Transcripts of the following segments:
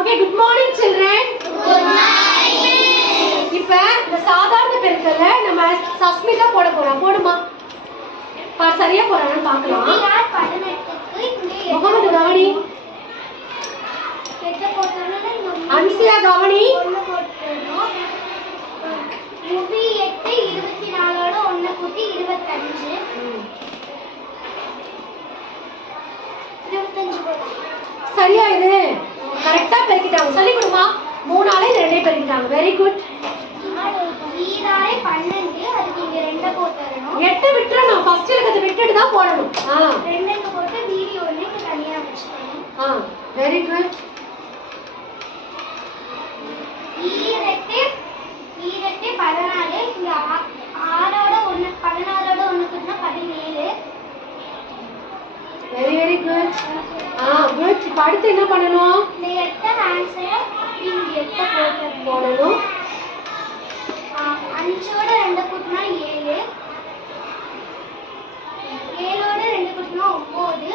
Okay, good morning children. Good morning. இப்ப இந்த சாதாரண பெருக்கல்ல நம்ம சஸ்மிதா போட போறோம். போடுமா? சரியா போறானு பார்க்கலாம். முகமது கவனி. அன்சியா கவனி. 8 24 ஓட 1 கூட்டி 25. 25 சரியா இது? கரெக்ட்டா பெருக்கிட்டாங்க. சொல்லி கொடுமா. 3 ஆளே 2 பெருக்கிட்டாங்க. Very good. 3 ஆளே 12 அதுக்கு இங்க 2 போட்டுறணும். 8 விட்டுறணும். ஃபர்ஸ்ட் இலக்கத்தை விட்டுட்டு தான் போடணும். 2 போட்டு வீடியோ ஒண்ணு தனியா வச்சுக்கணும். Very good. ஈரட்டு 14 இங்க 6 ஓட 1 16 ஓட 1 கூட்டினா 17. Very good. குட். இப்போ அடுத்து என்ன பண்ணணும்? இந்த 8 ஆன்சர் இங்க 8 போடணும். 5 ஓட 2 கூட்டினா 7. 7 ஓட 2 கூட்டினா 9.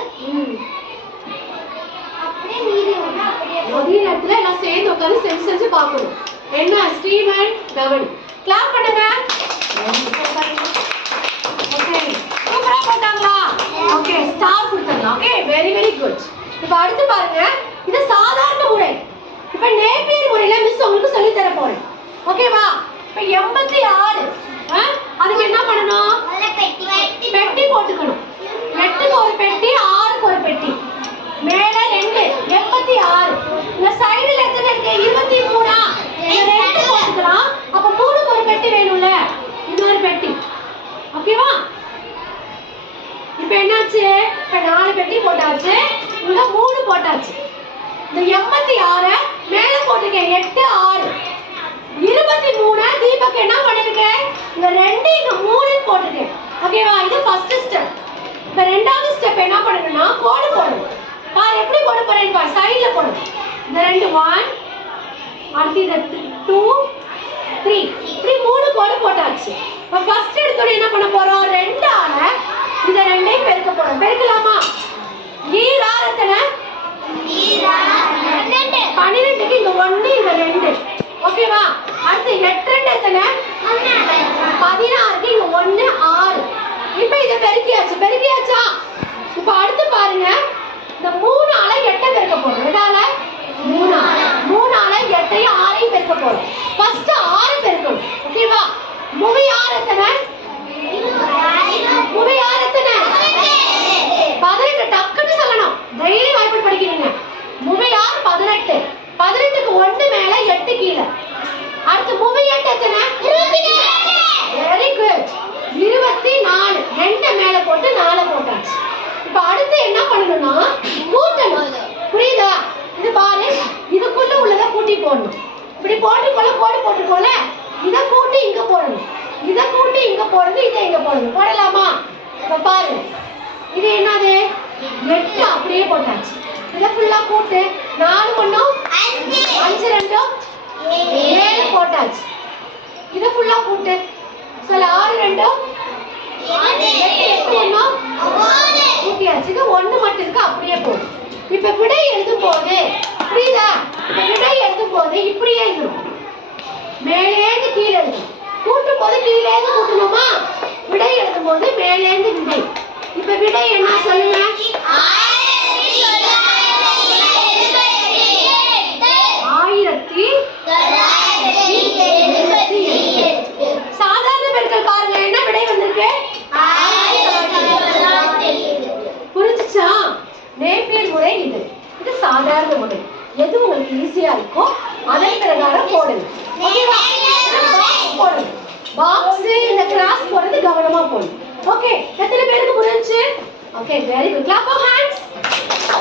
அப்படியே மீதி ஒண்ணு அப்படியே ஒரே நேரத்துல எல்லாம் சேர்ந்து உட்கார்ந்து செஞ்சு செஞ்சு பார்க்கணும். என்ன ஸ்டீவன் கவனி. கிளாப் பண்ணுங்க. ஓகே. சூப்பரா போட்டாங்களா? ஓகே, ஸ்டார் கொடுத்துடலாம். Okay, very very good. இப்போ அடுத்து பாருங்க. இது சாதாரண முறை. இப்போ நேப்பியர் முறையில மிஸ் உங்களுக்கு சொல்லி தர போறேன். ஓகேவா? இப்போ 86 அதுக்கு என்ன பண்ணணும்? பெட்டி போட்டுக்கணும். 8க்கு ஒரு பெட்டி, 6க்கு ஒரு பெட்டி. மேல 2 86. இந்த சைடுல எத்தனை இருக்கு? 23. இந்த 2 போட்டுக்கலாம். அப்ப 3க்கு ஒரு பெட்டி வேணும்ல? இன்னொரு பெட்டி. ஓகேவா? இப்போ என்னாச்சு? இப்போ 4 பெட்டி போட்டாச்சு. இங்க 3 போட்டாச்சு. இந்த 86 மேல போட்டுக்கேன். 8 6 23. தீபக் என்ன பண்ணிருக்கேன்? இந்த 2 இங்க 3 போட்டுக்கேன். ஓகேவா? இது ஃபர்ஸ்ட் ஸ்டெப். இப்போ ரெண்டாவது ஸ்டெப் என்ன பண்ணணும்னா கோடு போடணும். பாரு எப்படி போட போறேன்னு பாரு. சைடுல போடு. இந்த 2 1 அடுத்து இது 2 3 இப்படி 3 கோடு போட்டாச்சு. இப்போ ஃபர்ஸ்ட் எடுத்தோட என்ன பண்ண போறோம்? 2 ஆல இந்த 2ஐயும் பெருக்க போறோம். பெருக்கலாமா? ஈராரத்தன 12க்கு இங்க 1 இங்க 2. ஓகேவா? அடுத்து 8 2 எத்தனை? 16க்கு இங்க 1 6. இப்போ இத பெருக்கியாச்சு. பெருக்கியாச்சா? இப்போ அடுத்து பாருங்க. இந்த 3 ஆல 8 பெருக்க போறோம். எதால? 3 ஆல 8ஐயும் 6ஐயும் பெருக்க போறோம். ஃபர்ஸ்ட் 6 பெருக்கணும். ஓகேவா? மூவி 6 எத்தனை? மூவி 6 எத்தனை? 18. டக்குன்னு சொல்லணும். டெய்லி வாய்ப்பு படிக்கிறீங்க. மூவி 6 18. 18க்கு 1 மேல 8 கீழே. அடுத்து மூவி 8 எத்தனை? 24. Very good. 24. 2 மேல போட்டு 4 போட்டாச்சு. இப்போ அடுத்து என்ன பண்ணணும்னா கூட்டணும். புரியுதா? இது பாரு. இதுக்குள்ள உள்ளத கூட்டி போடணும். இப்படி போட்டுக்கொள்ள கோடு போட்டுக்கோல. இத கூட்டி இங்க போடணும். இத கூட்டி இங்க போடணும். இத இங்க போடணும். போடலாமா? இப்ப பாரு. இது என்னது? 8 அப்படியே போட்டாச்சு. இத ஃபுல்லா கூட்டு. 4 1 5 2 7 போட்டாச்சு. இத ஃபுல்லா கூட்டு. சொல்ல 6 2 8 1 கூட்டியாச்சு. இது 1 மட்டும் இருக்கு அப்படியே போடு. இப்ப விடை எழுதும் போது புரியுதா? விடை எழுதும் போது இப்படியே எழுதணும். மேலேந்து கீழே எழுதணும். கூட்டும் போது கீழேந்து கூட்டணுமா? விடை எழுதும் போது மேலேந்து விடை. இப்ப விடை என்ன சொல்லுங்க? சாதாரண பெருக்கல் பாருங்க. என்ன விடை வந்திருக்கு? புரிஞ்சுச்சா? நேப்பியர் முறை இது. இது சாதாரண முறை. எது உங்களுக்கு ஈஸியா இருக்கோ அதன் பிரகாரம் போடுங்க. ஓகேவா? பாக்ஸ் போடுங்க. பாக்ஸ் இந்த கிராஸ் போடுறது கவனமா போடுங்க. ஓகே, எத்தனை பேருக்கு புரிஞ்சுச்சு? Okay, very good. Clap of hands.